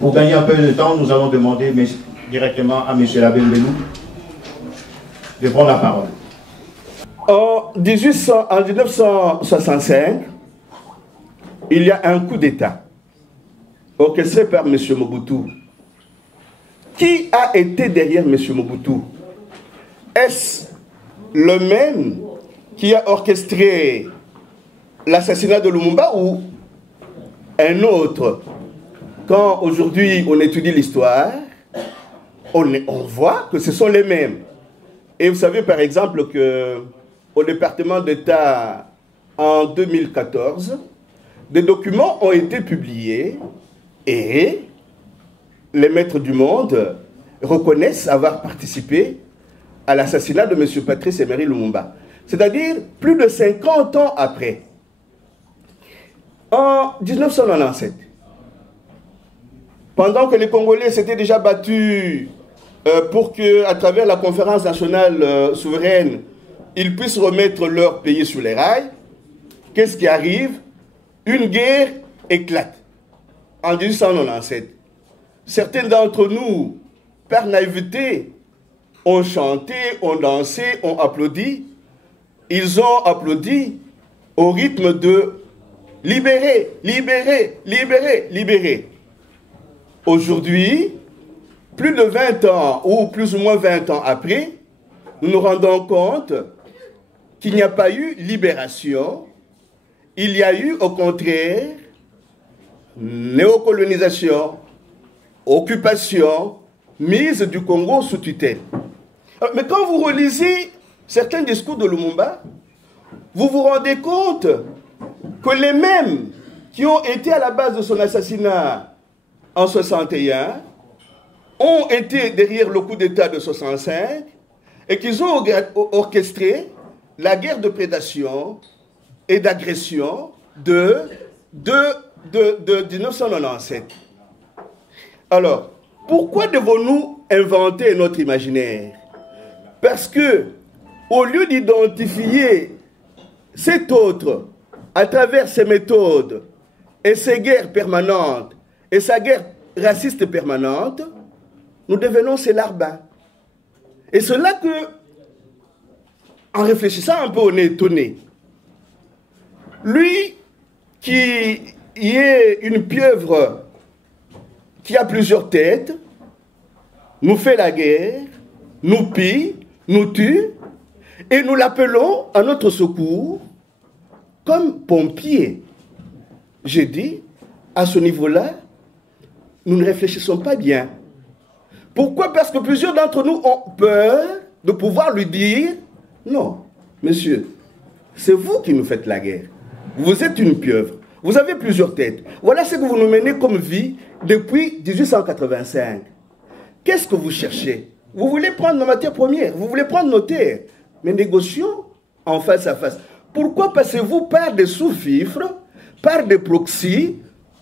Pour gagner un peu de temps, nous allons demander directement à M. l'abbé Mbelou de prendre la parole. En 1965, il y a un coup d'État orchestré par M. Mobutu. Qui a été derrière M. Mobutu? Est-ce le même qui a orchestré l'assassinat de Lumumba ou un autre? Quand aujourd'hui on étudie l'histoire, on voit que ce sont les mêmes. Et vous savez par exemple qu'au département d'État en 2014, des documents ont été publiés et les maîtres du monde reconnaissent avoir participé à l'assassinat de M. Patrice Emery Lumumba. C'est-à-dire plus de 50 ans après. En 1997, pendant que les Congolais s'étaient déjà battus pour que, à travers la conférence nationale souveraine, ils puissent remettre leur pays sur les rails, qu'est-ce qui arrive? Une guerre éclate en 1897. Certains d'entre nous, par naïveté, ont chanté, ont dansé, ont applaudi. Ils ont applaudi au rythme de « libérer, libérer, libérer, libérer ». Aujourd'hui, plus de 20 ans, ou plus ou moins 20 ans après, nous nous rendons compte qu'il n'y a pas eu libération, il y a eu au contraire néocolonisation, occupation, mise du Congo sous tutelle. Mais quand vous relisez certains discours de Lumumba, vous vous rendez compte que les mêmes qui ont été à la base de son assassinat en 61 ont été derrière le coup d'État de 65 et qu'ils ont orchestré la guerre de prédation et d'agression de 1997. Alors, pourquoi devons-nous inventer notre imaginaire? Parce que, au lieu d'identifier cet autre à travers ses méthodes et ses guerres permanentes et sa guerre raciste permanente, nous devenons ses larbins. Et c'est là que, en réfléchissant un peu, on est étonné. Lui qui est une pieuvre qui a plusieurs têtes, nous fait la guerre, nous pille, nous tue, et nous l'appelons à notre secours comme pompier. J'ai dit, à ce niveau-là, nous ne réfléchissons pas bien. Pourquoi? Parce que plusieurs d'entre nous ont peur de pouvoir lui dire, non, monsieur, c'est vous qui nous faites la guerre. Vous êtes une pieuvre. Vous avez plusieurs têtes. Voilà ce que vous nous menez comme vie depuis 1885. Qu'est-ce que vous cherchez? Vous voulez prendre nos matières premières, vous voulez prendre nos terres. Mais négocions en face à face. Pourquoi passez-vous par des sous-fifres, par des proxys,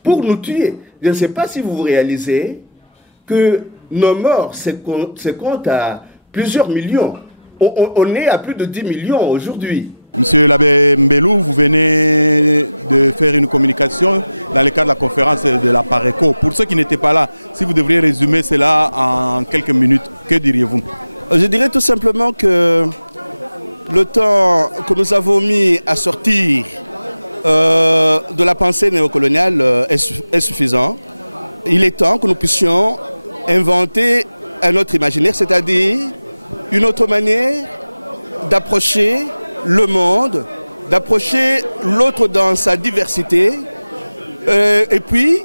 pour nous tuer? Je ne sais pas si vous vous réalisez que nos morts se comptent à plusieurs millions. On est à plus de 10 millions aujourd'hui. Monsieur l'abbé Mbelou, vous venez de faire une communication dans le cadre de la conférence de la Pareco. Pour ceux qui n'étaient pas là, si vous devriez résumer cela en quelques minutes, que diriez-vous? Je dirais tout simplement que le temps que nous avons mis à sortir de la pensée néocoloniale est suffisant. Il est temps que nous puissions inventer un autre imaginaire, c'est-à-dire une autre manière d'approcher le monde, d'approcher l'autre dans sa diversité, et puis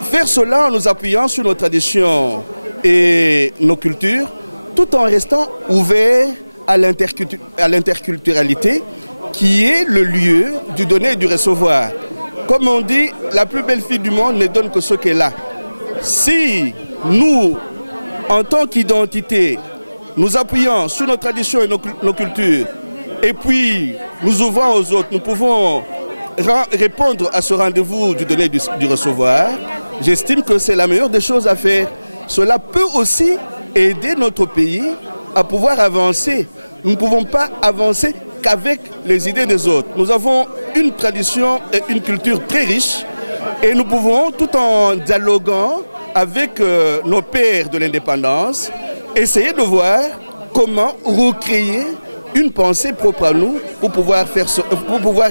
faire cela en nous appuyant sur nos traditions et nos cultures, tout en restant ouvert à l'interculturalité, qui est le lieu du donner et du recevoir. Comme on dit, la plus belle fille du monde ne donne que ce qu'elle a. Si nous, en tant qu'identité, nous appuyons sur nos traditions et nos cultures, et puis nous ouvrons aux autres, nous pouvons répondre à ce rendez-vous du donner et du recevoir. J'estime que c'est la meilleure des choses à faire. Cela peut aussi aider notre pays à pouvoir avancer. Nous ne pouvons pas avancer qu'avec les idées des autres. Nous avons une tradition et une culture très riche Et nous pouvons, tout en dialoguant avec nos pères de l'indépendance, essayer de voir comment recréer une pensée propre à nous pour pouvoir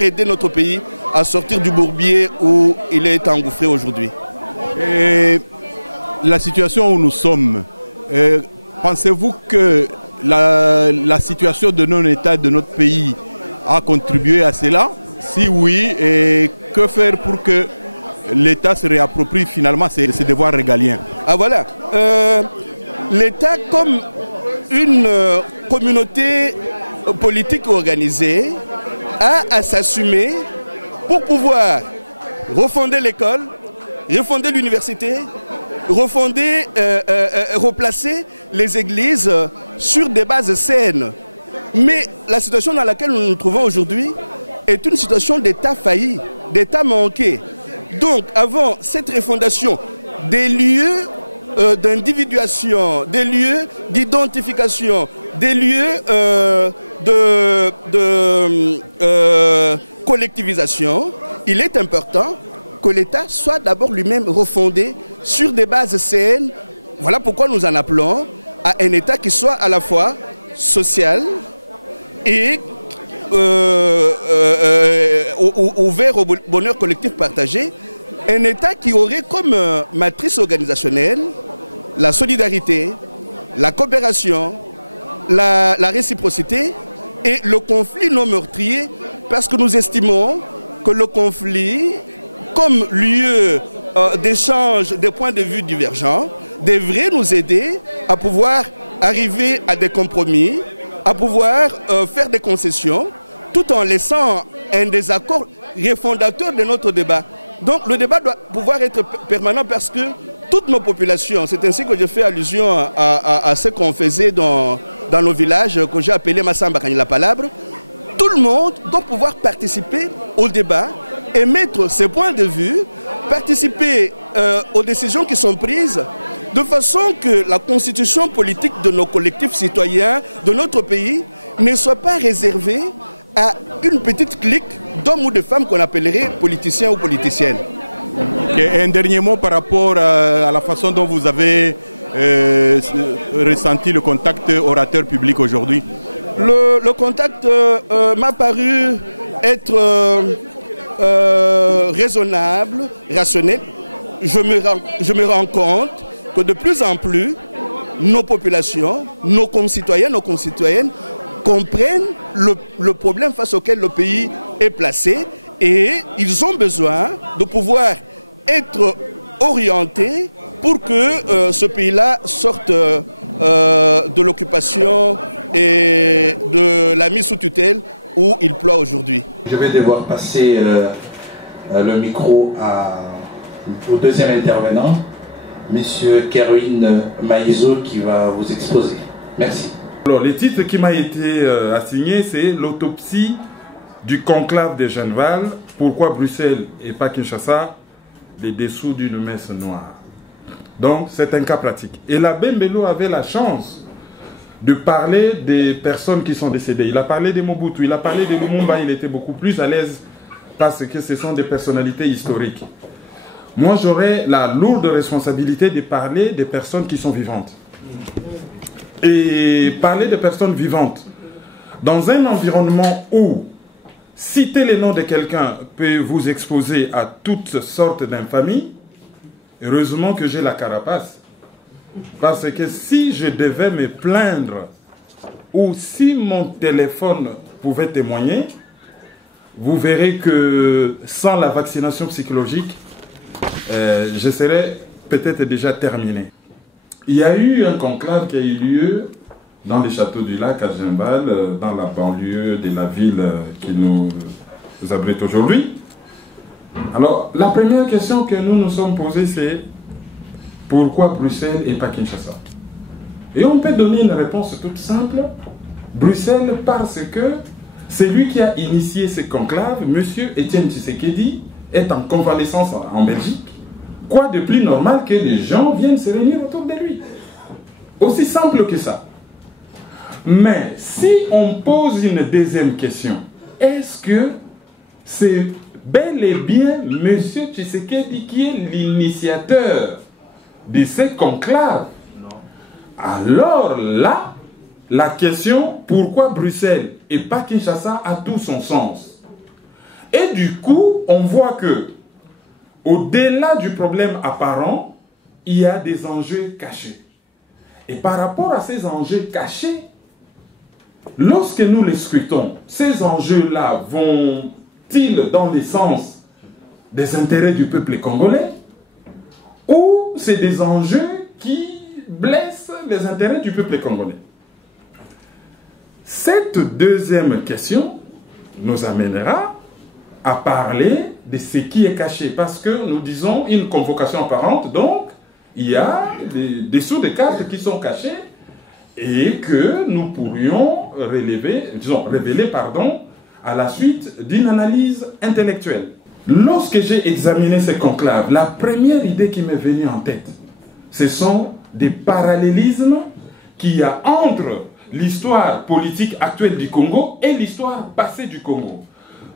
aider notre pays à sortir du bourbier où il est engouffré aujourd'hui. Et la situation où nous sommes, pensez-vous que la situation de non-État de notre pays a contribué à cela? Si oui, et que faire pour que l'État se réapproprie finalement ses devoirs régaliens? Ah voilà, l'État comme une communauté politique organisée a à s'assumer pour pouvoir refonder l'école, refonder l'université, replacer les églises sur des bases saines. Mais la situation dans laquelle nous nous trouvons aujourd'hui est une situation d'État failli, d'État manqué. Donc, avant cette refondation, des lieux d'individuation, des lieux d'identification, des lieux de collectivisation, il est important que l'État soit d'abord lui-même refondé sur des bases saines. Voilà pourquoi nous en appelons à un État qui soit à la fois social et ouvert au bonheur collectif partagé. Un État qui aurait comme matrice organisationnelle la solidarité, la coopération, la réciprocité et le conflit non meurtrier, parce que nous estimons que le conflit, comme lieu d'échange des points de vue divergents, devrait nous aider à pouvoir arriver à des compromis, à pouvoir faire des concessions, tout en laissant un désaccord refondateur de notre débat. Donc le débat doit pouvoir être permanent parce que toutes nos populations, c'est ainsi que je fais allusion à ce qu'on faisait dans nos villages, que j'ai appelé Massamba Kanila Palabre, tout le monde doit pouvoir participer au débat, émettre ses points de vue, participer aux décisions qui sont prises, de façon que la constitution politique de nos collectifs citoyens, de notre pays, ne soit pas réservée à une petite clique d'hommes ou de femmes qu'on appellerait politiciens ou politiciennes. Et un dernier mot par rapport à la façon dont vous avez ressenti le contact orateur public aujourd'hui. Le contact m'a paru être raisonnable, rationnel. Je me rends compte que de plus en plus, nos populations, nos concitoyens, nos concitoyennes comprennent le problème face auquel le pays est placé et ils ont besoin de pouvoir être orientés pour que ce pays-là sorte de l'occupation et de la mise sous tutelle où il ploie aujourd'hui. Je vais devoir passer le micro au deuxième intervenant, M. Kerwin Maïzo, qui va vous exposer. Merci. Alors, le titre qui m'a été assigné, c'est l'autopsie du conclave de Genval. Pourquoi Bruxelles et pas Kinshasa? Les dessous d'une messe noire. Donc, c'est un cas pratique. Et l'abbé Mbelo avait la chance de parler des personnes qui sont décédées. Il a parlé de Mobutu, il a parlé de Lumumba, il était beaucoup plus à l'aise parce que ce sont des personnalités historiques. Moi, j'aurais la lourde responsabilité de parler des personnes qui sont vivantes. Et parler des personnes vivantes dans un environnement où citer les noms de quelqu'un peut vous exposer à toutes sortes d'infamies. Heureusement que j'ai la carapace. Parce que si je devais me plaindre ou si mon téléphone pouvait témoigner, vous verrez que sans la vaccination psychologique, je serais peut-être déjà terminé. Il y a eu un conclave qui a eu lieu dans les châteaux du lac à Genval, dans la banlieue de la ville qui nous abrite aujourd'hui. Alors, la première question que nous nous sommes posée, c'est pourquoi Bruxelles et pas Kinshasa? Et on peut donner une réponse toute simple. Bruxelles parce que c'est lui qui a initié ce conclave. Monsieur Étienne Tshisekedi est en convalescence en Belgique. Quoi de plus normal que les gens viennent se réunir autour de lui? Aussi simple que ça. Mais si on pose une deuxième question, est-ce que c'est bel et bien M. Tshisekedi qui est l'initiateur de ces conclaves. Alors là, la question pourquoi Bruxelles et pas Kinshasa a tout son sens. Et du coup, on voit que au-delà du problème apparent, il y a des enjeux cachés. Et par rapport à ces enjeux cachés, lorsque nous les scrutons, ces enjeux-là vont-ils dans le sens des intérêts du peuple congolais ou c'est des enjeux qui blessent les intérêts du peuple congolais? Cette deuxième question nous amènera à parler de ce qui est caché, parce que nous disons une convocation apparente, donc il y a des dessous de cartes qui sont cachés et que nous pourrions révéler à la suite d'une analyse intellectuelle. Lorsque j'ai examiné ces conclaves, la première idée qui m'est venue en tête, ce sont des parallélismes qu'il y a entre l'histoire politique actuelle du Congo et l'histoire passée du Congo.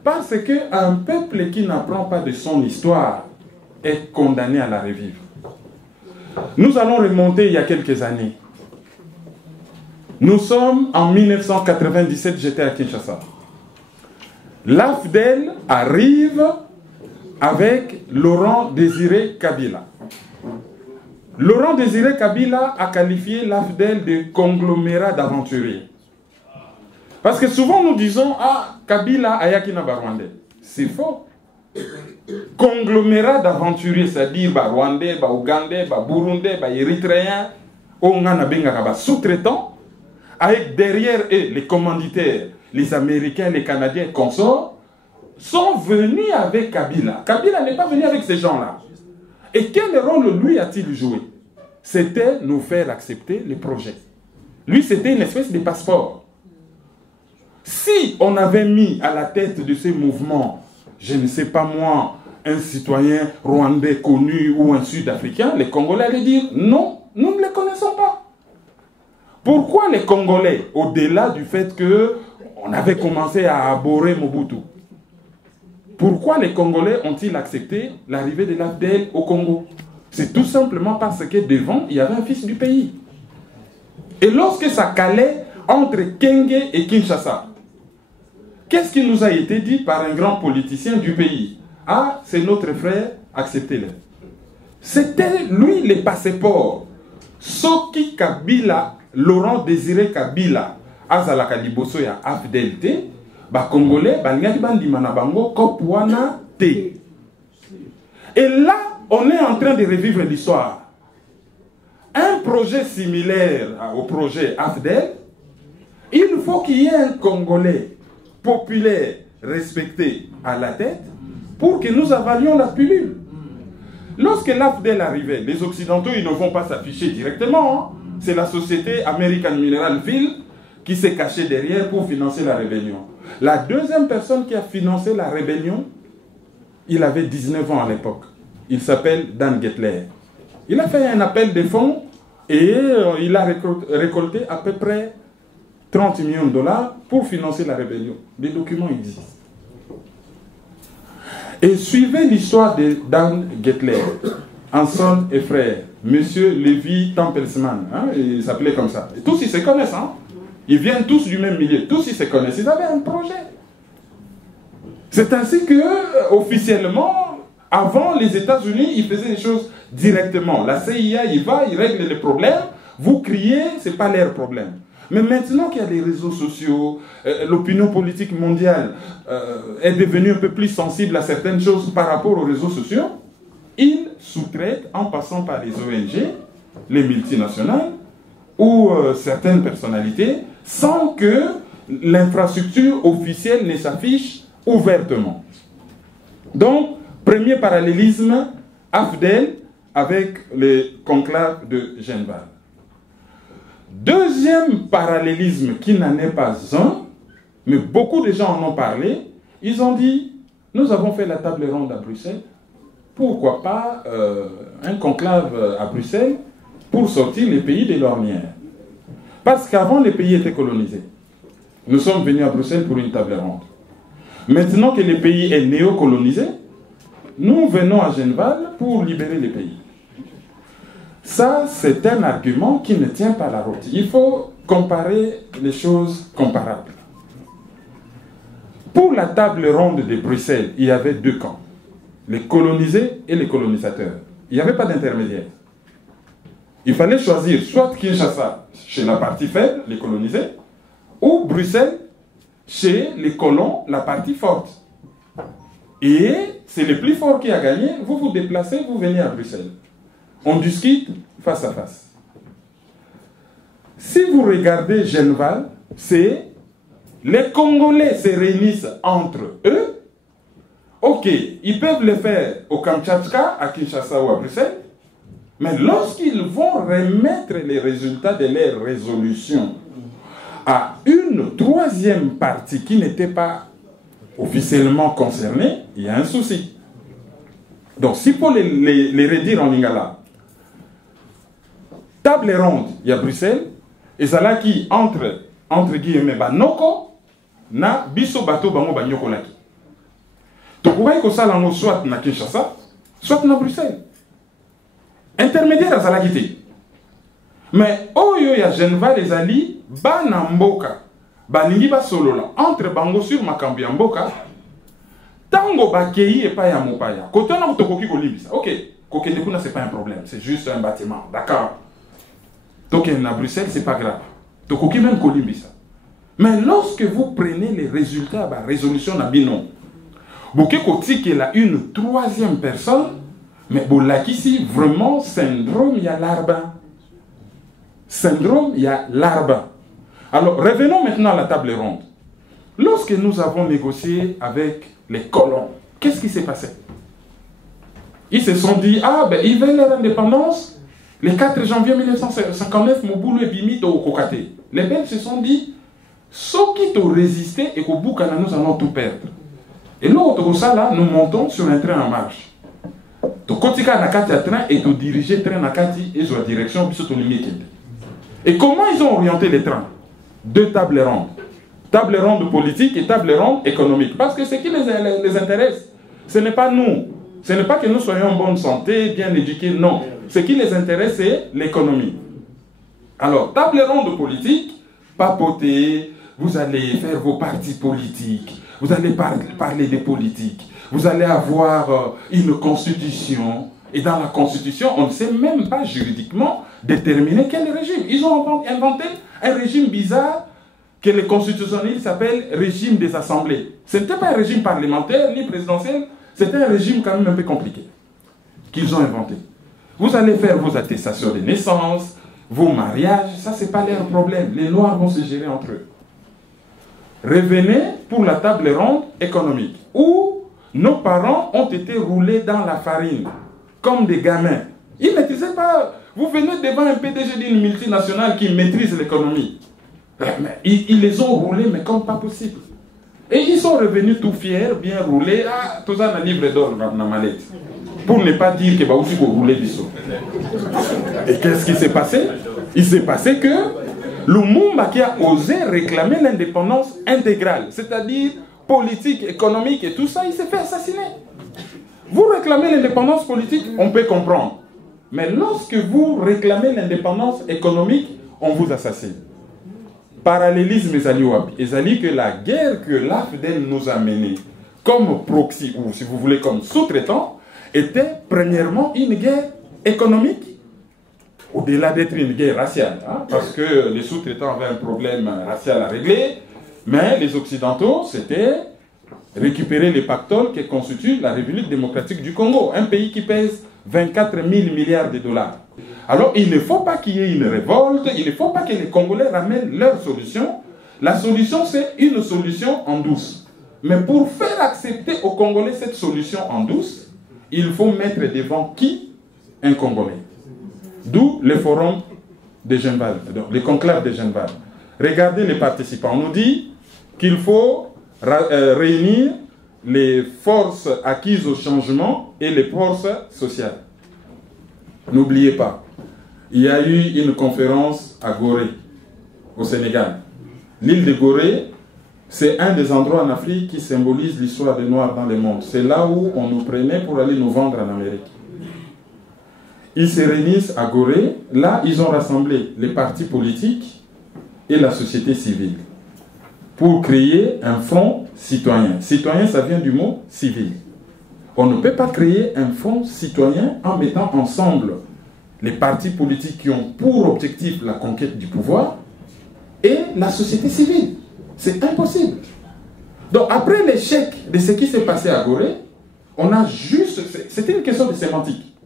Parce qu'un peuple qui n'apprend pas de son histoire est condamné à la revivre. Nous allons remonter il y a quelques années. Nous sommes en 1997, j'étais à Kinshasa. L'AFDEL arrive avec Laurent Désiré Kabila. Laurent Désiré Kabila a qualifié l'AFDEL de conglomérat d'aventuriers. Parce que souvent nous disons, ah, Kabila ayakina Rwandais. C'est faux. Conglomérat d'aventuriers, c'est-à-dire Rwandais, Ougandais, Burundais, Érythréens, sous-traitants, avec derrière eux les commanditaires, les Américains, les Canadiens, consorts, sont venus avec Kabila. Kabila n'est pas venu avec ces gens-là. Et quel rôle lui a-t-il joué? C'était nous faire accepter les projets. Lui, c'était une espèce de passeport. Si on avait mis à la tête de ces mouvements, je ne sais pas moi, un citoyen rwandais connu ou un sud-africain, les Congolais allaient dire non, nous ne les connaissons pas. Pourquoi les Congolais, au-delà du fait qu'on avait commencé à abhorrer Mobutu, pourquoi les Congolais ont-ils accepté l'arrivée de l'AFDEL au Congo? C'est tout simplement parce que devant, il y avait un fils du pays. Et lorsque ça calait entre Kenge et Kinshasa, qu'est-ce qui nous a été dit par un grand politicien du pays? Ah, c'est notre frère, acceptez-le. C'était lui le passeport. Soki Kabila, Laurent Désiré Kabila, Azalaka Liboso ya AFDEL, ba Congolais, ba ngaki bandimana bango, kopwana te. Et là, on est en train de revivre l'histoire. Un projet similaire au projet AFDEL, il faut qu'il y ait un Congolais populaire, respecté à la tête, pour que nous avalions la pilule. Lorsque l'AFDEL arrivait, les Occidentaux, ils ne vont pas s'afficher directement. Hein. C'est la société American Mineral Field qui s'est cachée derrière pour financer la rébellion. La deuxième personne qui a financé la rébellion, il avait 19 ans à l'époque. Il s'appelle Dan Gettler. Il a fait un appel de fonds et il a récolté à peu près 30 millions de dollars pour financer la rébellion. Les documents existent. Et suivez l'histoire de Dan Gettler, Hanson et frère, Monsieur Levi Tempelsman, hein, il s'appelait comme ça. Et tous ils se connaissent, hein. Ils viennent tous du même milieu, tous ils se connaissent, ils avaient un projet. C'est ainsi que, officiellement, avant les États-Unis, ils faisaient les choses directement. La CIA, il va, il règle les problèmes, vous criez, ce n'est pas leur problème. Mais maintenant qu'il y a les réseaux sociaux, l'opinion politique mondiale est devenue un peu plus sensible à certaines choses par rapport aux réseaux sociaux, ils sous-traitent en passant par les ONG, les multinationales ou certaines personnalités sans que l'infrastructure officielle ne s'affiche ouvertement. Donc, premier parallélisme, AFDEL avec le conclave de Genval. Deuxième parallélisme qui n'en est pas un, mais beaucoup de gens en ont parlé, ils ont dit, nous avons fait la table ronde à Bruxelles, pourquoi pas un conclave à Bruxelles pour sortir les pays de l'ornière. Parce qu'avant, les pays étaient colonisés. Nous sommes venus à Bruxelles pour une table ronde. Maintenant que le pays est néocolonisé, nous venons à Genval pour libérer le pays. Ça, c'est un argument qui ne tient pas la route. Il faut comparer les choses comparables. Pour la table ronde de Bruxelles, il y avait deux camps, les colonisés et les colonisateurs. Il n'y avait pas d'intermédiaire. Il fallait choisir soit Kinshasa chez la partie faible, les colonisés, ou Bruxelles chez les colons, la partie forte. Et c'est le plus fort qui a gagné, vous vous déplacez, vous venez à Bruxelles. On discute face à face. Si vous regardez Genval, c'est les Congolais se réunissent entre eux. Ok, ils peuvent le faire au Kamtchatka, à Kinshasa ou à Bruxelles, mais lorsqu'ils vont remettre les résultats de leurs résolutions à une troisième partie qui n'était pas officiellement concernée, il y a un souci. Donc, si pour les redire en lingala, table ronde, il y a Bruxelles, et ça qui entre guillemets, banoko, na biso bato bango banyoko laki. Donc, vous voyez que ça, soit na Kinshasa, soit na Bruxelles. Intermédiaire à Zalakité. Mais, oh yo ya Genval les Ali, ba na mboka, ba lingi ba solola, entre bango sur makambi ya mboka, tango ba kei et pas ya mopaya. Côté na kotokoki kolibisa. Ok, Kokenekuna c'est pas un problème, c'est juste un bâtiment, d'accord. Donc à Bruxelles, c'est pas grave. Tokoki même kolibisa. Mais lorsque vous prenez les résultats de la résolution Nabinon, vous avez une troisième personne, mais vous avez ici vraiment syndrome, il y a l'arbre. Syndrome, il y a l'arbre. Alors, revenons maintenant à la table ronde. Lorsque nous avons négocié avec les colons, qu'est-ce qui s'est passé? Ils se sont dit, ah, ben, ils veulent leur indépendance. Le 4 janvier 1959, Mobutu et Bimi au Kokate. Les Belges se sont dit, ceux qui ont résisté et qu'au bout, nous allons tout perdre. Et nous, là, nous montons sur un train en marche. Donc, quand tu as un train et tu diriges le train et la direction, et comment ils ont orienté les trains? Deux tables rondes. Table ronde politique et table ronde économique. Parce que ce qui les intéresse, ce n'est pas nous. Ce n'est pas que nous soyons en bonne santé, bien éduqués, non. Ce qui les intéresse, c'est l'économie. Alors, table ronde politique, papoter, vous allez faire vos partis politiques, vous allez parler des politiques, vous allez avoir une constitution, et dans la constitution, on ne sait même pas juridiquement déterminer quel régime. Ils ont inventé un régime bizarre que les constitutionnalistes s'appellent régime des assemblées. Ce n'était pas un régime parlementaire ni présidentiel, c'était un régime quand même un peu compliqué qu'ils ont inventé. Vous allez faire vos attestations de naissance, vos mariages, ça c'est pas leur problème. Les Noirs vont se gérer entre eux. Revenez pour la table ronde économique, où nos parents ont été roulés dans la farine, comme des gamins. Ils ne maîtrisaient pas. Vous venez devant un PDG d'une multinationale qui maîtrise l'économie. Ils les ont roulés, mais comme pas possible. Et ils sont revenus tout fiers, bien roulés. Ah, tout ça, on a livre d'or dans la mallette. Pour ne pas dire que bah aussi vous roulez du saut. Et qu'est-ce qui s'est passé? Il s'est passé que Lumumba qui a osé réclamer l'indépendance intégrale, c'est-à-dire politique, économique et tout ça, il s'est fait assassiner. Vous réclamez l'indépendance politique, on peut comprendre. Mais lorsque vous réclamez l'indépendance économique, on vous assassine. Parallélisme ezali que la guerre que l'AFDEL nous a menée comme proxy, ou si vous voulez comme sous-traitant, était premièrement une guerre économique, au-delà d'être une guerre raciale, hein, parce que les sous-traitants avaient un problème racial à régler, mais les Occidentaux, c'était récupérer les pactoles qui constituent la République démocratique du Congo, un pays qui pèse 24 000 milliards de dollars. Alors, il ne faut pas qu'il y ait une révolte, il ne faut pas que les Congolais ramènent leur solution. La solution, c'est une solution en douce. Mais pour faire accepter aux Congolais cette solution en douce, il faut mettre devant qui? Un Congolais. D'où le forum de Genval, les conclaves de Genval. Regardez les participants. On nous dit qu'il faut réunir les forces acquises au changement et les forces sociales. N'oubliez pas, il y a eu une conférence à Gorée, au Sénégal. L'île de Gorée C'est un des endroits en Afrique qui symbolise l'histoire des Noirs dans le monde. C'est là où on nous prenait pour aller nous vendre en Amérique. Ils se réunissent à Gorée. Là, ils ont rassemblé les partis politiques et la société civile pour créer un front citoyen. Citoyen, ça vient du mot civil. On ne peut pas créer un front citoyen en mettant ensemble les partis politiques qui ont pour objectif la conquête du pouvoir et la société civile. C'est impossible. Donc après l'échec de ce qui s'est passé à Gorée, on a juste... C'était une question de sémantique.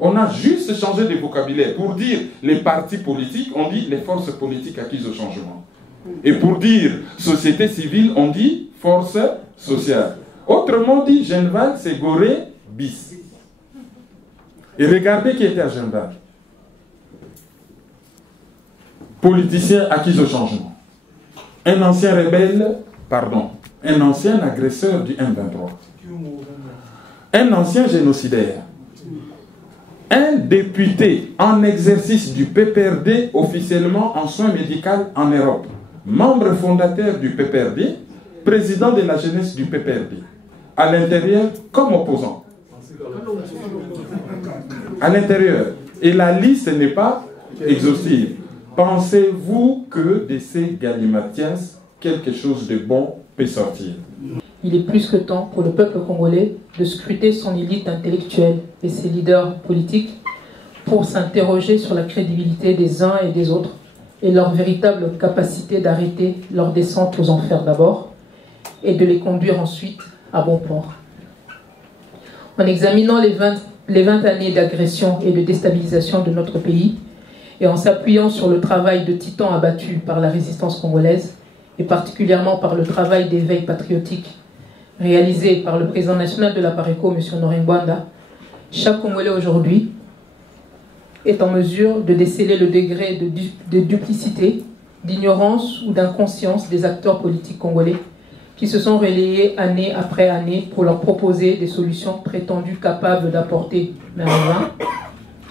On a juste changé de vocabulaire. Pour dire les partis politiques, on dit les forces politiques acquises au changement. Et pour dire société civile, on dit force sociale. Autrement dit, Genval, c'est Gorée bis. Et regardez qui était à Genval. Politicien acquis au changement. Un ancien rebelle, un ancien agresseur du M23. Un ancien génocidaire. Un député en exercice du PPRD officiellement en soins médicaux en Europe. Membre fondateur du PPRD, président de la jeunesse du PPRD. À l'intérieur comme opposant. À l'intérieur. Et la liste n'est pas exhaustive. Pensez-vous que de ces galimatias, quelque chose de bon peut sortir? Il est plus que temps pour le peuple congolais de scruter son élite intellectuelle et ses leaders politiques pour s'interroger sur la crédibilité des uns et des autres et leur véritable capacité d'arrêter leur descente aux enfers d'abord et de les conduire ensuite à bon port. En examinant les 20 années d'agression et de déstabilisation de notre pays et en s'appuyant sur le travail de titans abattus par la résistance congolaise et particulièrement par le travail d'éveil patriotique réalisé par le président national de la PARECO, M. Honoré Ngwanda, chaque Congolais aujourd'hui est en mesure de déceler le degré de duplicité, d'ignorance ou d'inconscience des acteurs politiques congolais qui se sont relayés année après année pour leur proposer des solutions prétendues capables d'apporter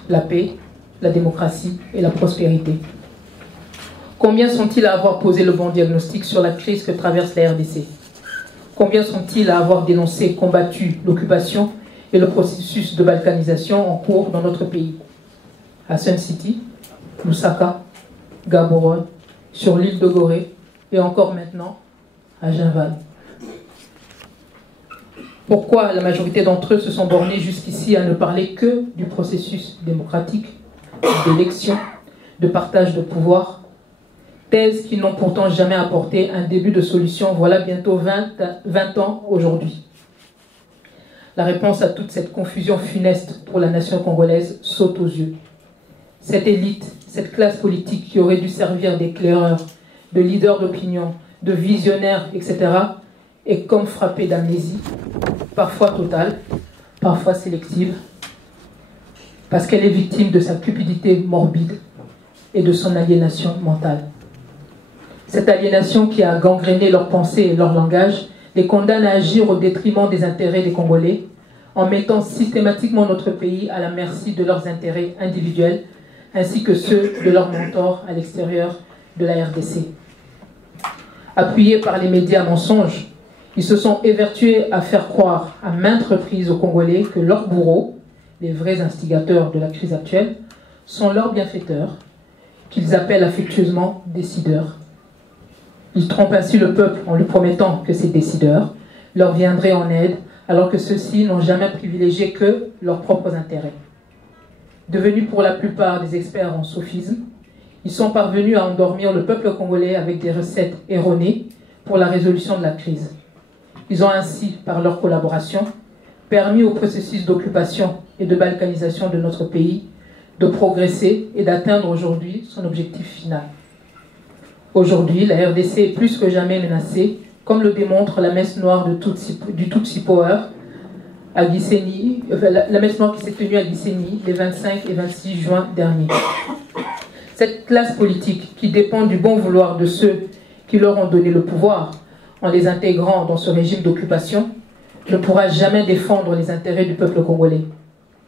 la paix, la démocratie et la prospérité. Combien sont-ils à avoir posé le bon diagnostic sur la crise que traverse la RDC? Combien sont-ils à avoir dénoncé, combattu l'occupation et le processus de balkanisation en cours dans notre pays? À Sun City, Lusaka, Gaborone, sur l'île de Gorée et encore maintenant à Genval. Pourquoi la majorité d'entre eux se sont bornés jusqu'ici à ne parler que du processus démocratique, d'élection, de partage de pouvoir, thèses qui n'ont pourtant jamais apporté un début de solution, voilà bientôt 20 ans aujourd'hui. La réponse à toute cette confusion funeste pour la nation congolaise saute aux yeux. Cette élite, cette classe politique qui aurait dû servir d'éclaireur, de leader d'opinion, de visionnaire, etc., est comme frappée d'amnésie, parfois totale, parfois sélective, parce qu'elle est victime de sa cupidité morbide et de son aliénation mentale. Cette aliénation qui a gangréné leurs pensées et leur langage les condamne à agir au détriment des intérêts des Congolais, en mettant systématiquement notre pays à la merci de leurs intérêts individuels, ainsi que ceux de leurs mentors à l'extérieur de la RDC. Appuyés par les médias mensonges, ils se sont évertués à faire croire à maintes reprises aux Congolais que leurs bourreaux, les vrais instigateurs de la crise actuelle, sont leurs bienfaiteurs, qu'ils appellent affectueusement décideurs. Ils trompent ainsi le peuple en lui promettant que ces décideurs leur viendraient en aide, alors que ceux-ci n'ont jamais privilégié que leurs propres intérêts. Devenus pour la plupart des experts en sophisme, ils sont parvenus à endormir le peuple congolais avec des recettes erronées pour la résolution de la crise. Ils ont ainsi, par leur collaboration, permis au processus d'occupation et de balkanisation de notre pays de progresser et d'atteindre aujourd'hui son objectif final. Aujourd'hui, la RDC est plus que jamais menacée, comme le démontre la messe noire du Tutsi Power à Gisenyi, la messe noire qui s'est tenue à Gisenyi les 25 et 26 juin dernier. Cette classe politique qui dépend du bon vouloir de ceux qui leur ont donné le pouvoir en les intégrant dans ce régime d'occupation ne pourra jamais défendre les intérêts du peuple congolais.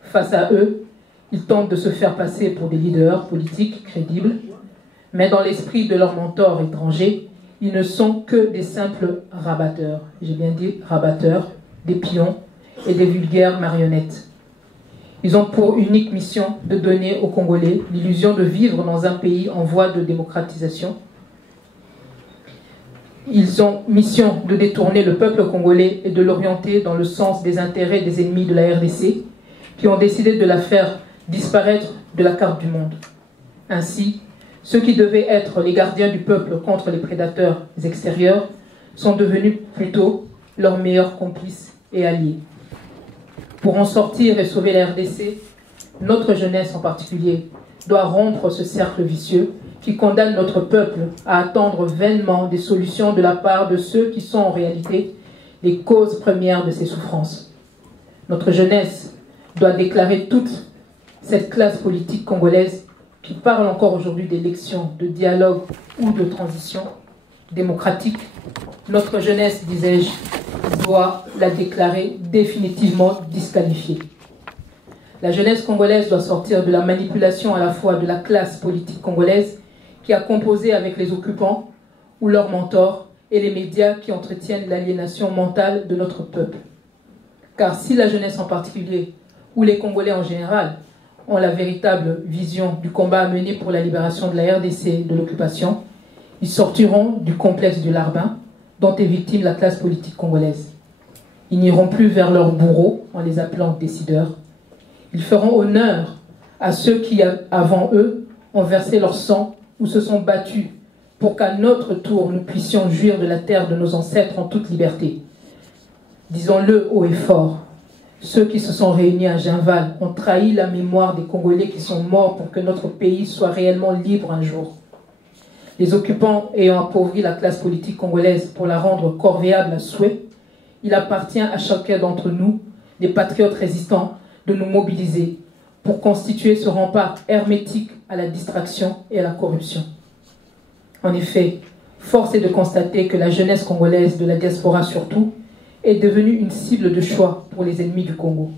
Face à eux, ils tentent de se faire passer pour des leaders politiques crédibles, mais dans l'esprit de leurs mentors étrangers, ils ne sont que des simples rabatteurs. J'ai bien dit rabatteurs, des pions et des vulgaires marionnettes. Ils ont pour unique mission de donner aux Congolais l'illusion de vivre dans un pays en voie de démocratisation. Ils ont mission de détourner le peuple congolais et de l'orienter dans le sens des intérêts des ennemis de la RDC, qui ont décidé de la faire disparaître de la carte du monde. Ainsi, ceux qui devaient être les gardiens du peuple contre les prédateurs extérieurs sont devenus plutôt leurs meilleurs complices et alliés. Pour en sortir et sauver la RDC, notre jeunesse en particulier doit rompre ce cercle vicieux qui condamne notre peuple à attendre vainement des solutions de la part de ceux qui sont en réalité les causes premières de ces souffrances. Notre jeunesse doit déclarer toute cette classe politique congolaise qui parle encore aujourd'hui d'élections, de dialogue ou de transition démocratique. Notre jeunesse, disais-je, doit la déclarer définitivement disqualifiée. La jeunesse congolaise doit sortir de la manipulation à la fois de la classe politique congolaise qui a composé avec les occupants ou leurs mentors et les médias qui entretiennent l'aliénation mentale de notre peuple. Car si la jeunesse en particulier, ou les Congolais en général, ont la véritable vision du combat à mener pour la libération de la RDC et de l'occupation, ils sortiront du complexe du Larbin dont est victime la classe politique congolaise. Ils n'iront plus vers leurs bourreaux en les appelant décideurs. Ils feront honneur à ceux qui, avant eux, ont versé leur sang ou se sont battus pour qu'à notre tour, nous puissions jouir de la terre de nos ancêtres en toute liberté. Disons-le haut et fort, ceux qui se sont réunis à Ginval ont trahi la mémoire des Congolais qui sont morts pour que notre pays soit réellement libre un jour. Les occupants ayant appauvri la classe politique congolaise pour la rendre corvéable à souhait, il appartient à chacun d'entre nous, les patriotes résistants, de nous mobiliser pour constituer ce rempart hermétique à la distraction et à la corruption. En effet, force est de constater que la jeunesse congolaise, de la diaspora surtout, est devenue une cible de choix pour les ennemis du Congo.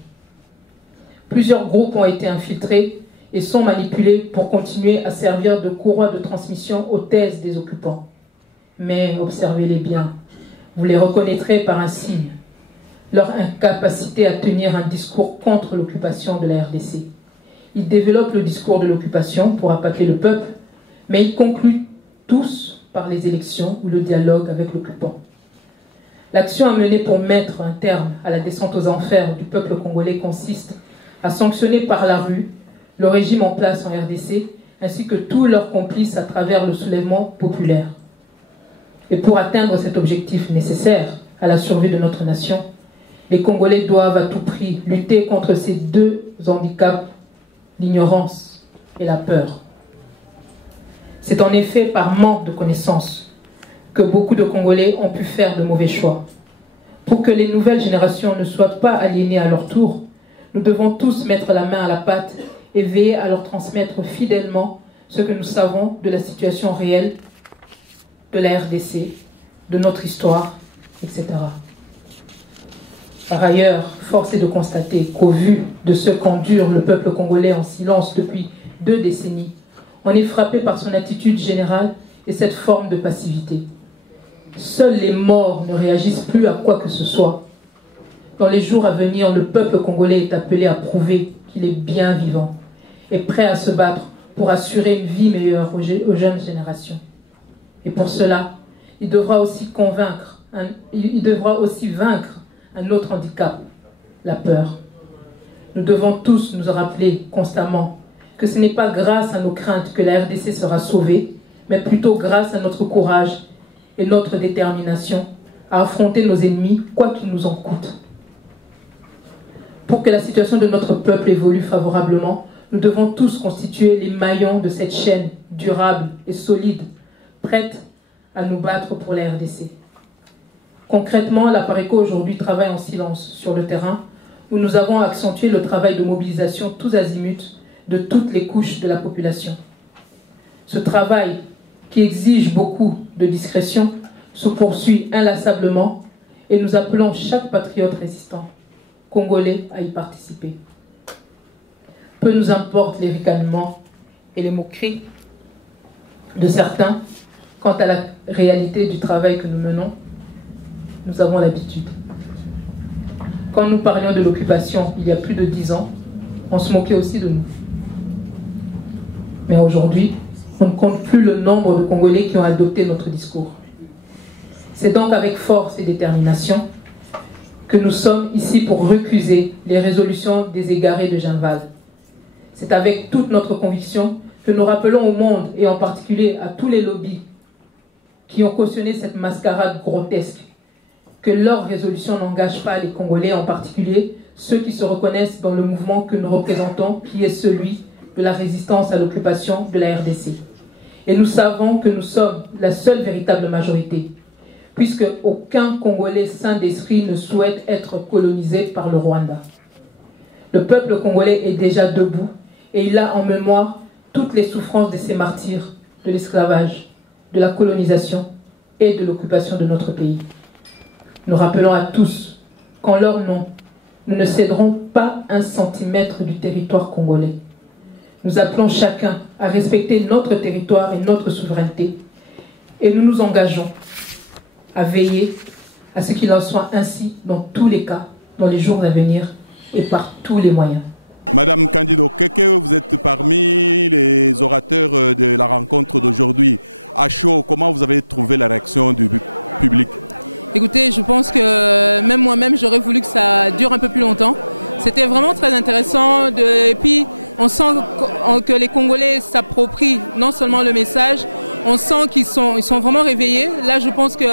Plusieurs groupes ont été infiltrés et sont manipulés pour continuer à servir de courroie de transmission aux thèses des occupants. Mais observez-les bien, vous les reconnaîtrez par un signe, leur incapacité à tenir un discours contre l'occupation de la RDC. Ils développent le discours de l'occupation pour appâter le peuple, mais ils concluent tous par les élections ou le dialogue avec l'occupant. L'action à mener pour mettre un terme à la descente aux enfers du peuple congolais consiste à sanctionner par la rue le régime en place en RDC, ainsi que tous leurs complices à travers le soulèvement populaire. Et pour atteindre cet objectif nécessaire à la survie de notre nation, les Congolais doivent à tout prix lutter contre ces deux handicaps, l'ignorance et la peur. C'est en effet par manque de connaissances que beaucoup de Congolais ont pu faire de mauvais choix. Pour que les nouvelles générations ne soient pas aliénées à leur tour, nous devons tous mettre la main à la pâte et veiller à leur transmettre fidèlement ce que nous savons de la situation réelle de la RDC, de notre histoire, etc. Par ailleurs, force est de constater qu'au vu de ce qu'endure le peuple congolais en silence depuis 2 décennies, on est frappé par son attitude générale et cette forme de passivité. Seuls les morts ne réagissent plus à quoi que ce soit. Dans les jours à venir, le peuple congolais est appelé à prouver qu'il est bien vivant et prêt à se battre pour assurer une vie meilleure aux jeunes générations. Et pour cela, il devra aussi vaincre un autre handicap, la peur. Nous devons tous nous rappeler constamment que ce n'est pas grâce à nos craintes que la RDC sera sauvée, mais plutôt grâce à notre courage et notre détermination à affronter nos ennemis, quoi qu'il nous en coûte. Pour que la situation de notre peuple évolue favorablement, nous devons tous constituer les maillons de cette chaîne durable et solide, prête à nous battre pour la RDC. Concrètement, la Pareco aujourd'hui travaille en silence sur le terrain, où nous avons accentué le travail de mobilisation tous azimuts de toutes les couches de la population. Ce travail, qui exige beaucoup de discrétion, se poursuit inlassablement et nous appelons chaque patriote résistant congolais à y participer. Peu nous importent les ricanements et les moqueries de certains Quant à la réalité du travail que nous menons, nous avons l'habitude. Quand nous parlions de l'occupation il y a plus de 10 ans, on se moquait aussi de nous. Mais aujourd'hui, on ne compte plus le nombre de Congolais qui ont adopté notre discours. C'est donc avec force et détermination que nous sommes ici pour recuser les résolutions des égarés de Genval. C'est avec toute notre conviction que nous rappelons au monde, et en particulier à tous les lobbies qui ont cautionné cette mascarade grotesque, que leur résolution n'engage pas les Congolais, en particulier ceux qui se reconnaissent dans le mouvement que nous représentons, qui est celui de la résistance à l'occupation de la RDC. Et nous savons que nous sommes la seule véritable majorité, puisque aucun Congolais sain d'esprit ne souhaite être colonisé par le Rwanda. Le peuple congolais est déjà debout et il a en mémoire toutes les souffrances de ces martyrs, de l'esclavage, de la colonisation et de l'occupation de notre pays. Nous rappelons à tous qu'en leur nom, nous ne céderons pas un centimètre du territoire congolais. Nous appelons chacun à respecter notre territoire et notre souveraineté. Et nous nous engageons à veiller à ce qu'il en soit ainsi dans tous les cas, dans les jours à venir et par tous les moyens. Madame Candido Keke, vous êtes parmi les orateurs de la rencontre d'aujourd'hui. À chaud, comment vous avez trouvé la réaction du public? Écoutez, je pense que même moi-même, j'aurais voulu que ça dure un peu plus longtemps. C'était vraiment très intéressant. Et puis, on sent que les Congolais s'approprient non seulement le message, on sent qu'ils sont vraiment réveillés. Là, je pense que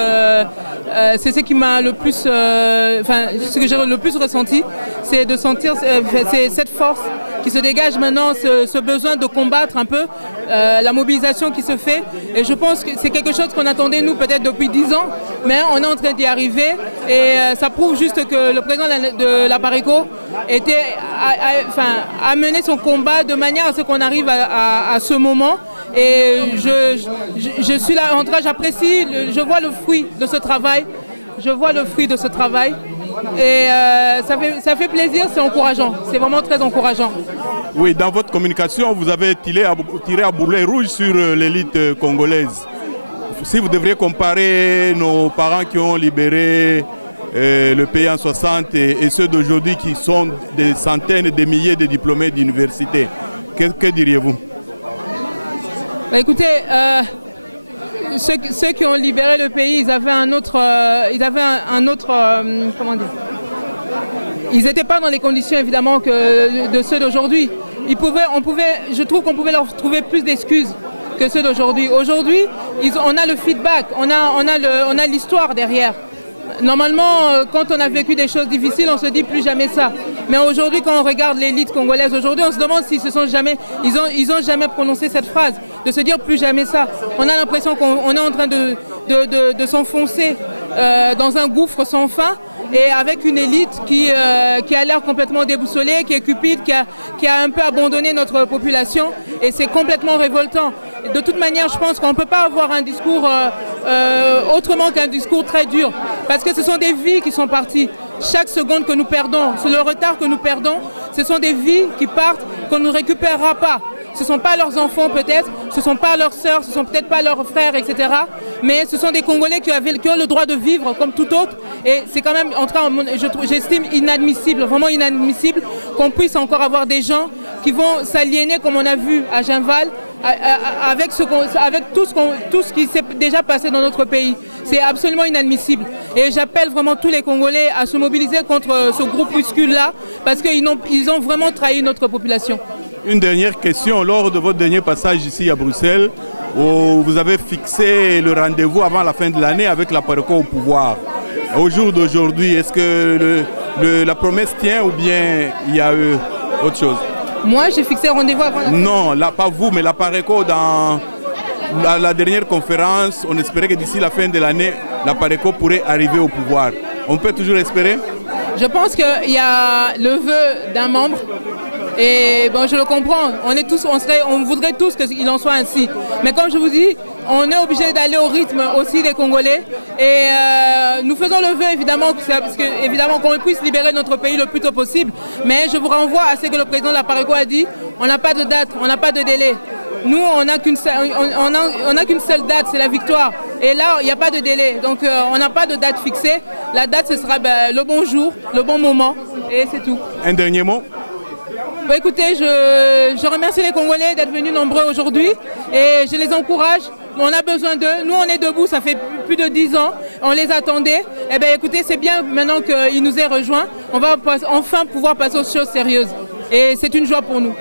c'est ce qui m'a le plus, ce que j'ai le plus ressenti, c'est de sentir cette force qui se dégage maintenant, ce besoin de combattre un peu, la mobilisation qui se fait. Et je pense que c'est quelque chose qu'on attendait nous peut-être depuis 10 ans, mais on est en train d'y arriver. Et ça prouve juste que le président de la Pareco a mené son combat de manière à ce qu'on arrive à ce moment. Et je suis là, en tout cas j'apprécie, je vois le fruit de ce travail. Je vois le fruit de ce travail. Et ça fait plaisir, c'est encourageant. C'est vraiment très encourageant. Oui, dans votre communication, vous avez tiré à boulet rouge sur l'élite congolaise. Si vous devriez comparer nos parents qui ont libéré le pays en 60 et ceux d'aujourd'hui qui sont des centaines et des milliers de diplômés d'université, que diriez-vous? Bah, écoutez, ceux qui ont libéré le pays, ils avaient un autre, comment dire, ils n'étaient pas dans les conditions évidemment que de ceux d'aujourd'hui. Je trouve qu'on pouvait leur trouver plus d'excuses que ceux d'aujourd'hui. Aujourd'hui, on a le feedback, on a l'histoire derrière. Normalement, quand on a vécu des choses difficiles, on se dit plus jamais ça. Mais aujourd'hui, quand on regarde l'élite congolaise, aujourd'hui, on se demande s'ils ils ont jamais prononcé cette phrase, de se dire plus jamais ça. On a l'impression qu'on est en train de s'enfoncer dans un gouffre sans fin, et avec une élite qui a l'air complètement déboussolée, qui est cupide, qui a un peu abandonné notre population, et c'est complètement révoltant. De toute manière, je pense qu'on ne peut pas avoir un discours autrement qu'un discours très dur, parce que ce sont des vies qui sont parties. Chaque seconde que nous perdons, c'est le retard que nous perdons, ce sont des vies qui partent qu'on ne récupérera pas. Ce ne sont pas leurs enfants peut-être, ce ne sont pas leurs sœurs, ce ne sont peut-être pas leurs frères, etc. Mais ce sont des Congolais qui ont le droit de vivre comme tout autre. Et c'est quand même, j'estime inadmissible, vraiment inadmissible, qu'on puisse encore avoir des gens qui vont s'aliéner comme on a vu à Genval, avec tout ce qui s'est déjà passé dans notre pays. C'est absolument inadmissible. Et j'appelle vraiment tous les Congolais à se mobiliser contre ce groupuscule-là, parce qu'ils ont vraiment trahi notre population. Une dernière question. Lors de votre dernier passage ici à Bruxelles, où vous avez fixé le rendez-vous avant la fin de l'année avec la Pareco au pouvoir. Au jour d'aujourd'hui, est-ce que la promesse tient ou bien il y a eu autre chose? Moi, j'ai fixé un rendez-vous avant. Non, là, pas vous, mais la Pareco dans la dernière conférence, on espérait que d'ici la fin de l'année, la Pareco pourrait arriver au pouvoir. On peut toujours espérer? Je pense qu'il y a le vœu d'un membre. Et bon, je le comprends, on voudrait tous qu'il en soit ainsi. Mais comme je vous dis, on est obligé d'aller au rythme aussi des Congolais. Et nous faisons le vœu évidemment, qu'on puisse libérer notre pays le plus tôt possible. Mais je vous renvoie à ce que le président de la Pareco a dit, on n'a pas de date, on n'a pas de délai. Nous, on n'a qu'une seule date, c'est la victoire. Et là, il n'y a pas de délai. Donc, on n'a pas de date fixée. La date, ce sera le bon jour, le bon moment. Et c'est tout. Un dernier mot? Bon, écoutez, je remercie les Congolais d'être venus nombreux aujourd'hui. Et je les encourage. On a besoin d'eux. Nous, on est debout. Ça fait plus de 10 ans. On les attendait. Eh bien, écoutez, c'est bien maintenant qu'ils nous aient rejoints. On va enfin pouvoir passer aux choses sérieuses. Et c'est une joie pour nous.